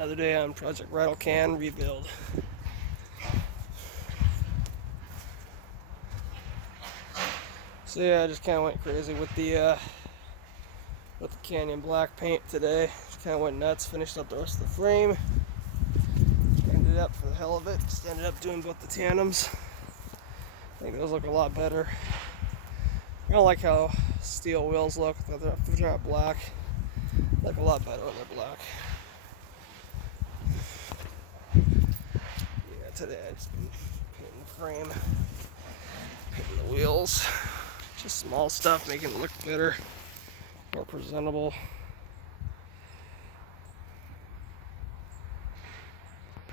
Another day on Project Rattle can rebuild. So yeah, I just kind of went crazy with the Canyon black paint today. Just kind of went nuts. Finished up the rest of the frame. Ended up, for the hell of it, just ended up doing both the tandems. I think those look a lot better. I don't like how steel wheels look. If they're not black, they look a lot better when they're black. Yeah, today I just been painting the frame, painting the wheels. Just small stuff, making it look better, more presentable.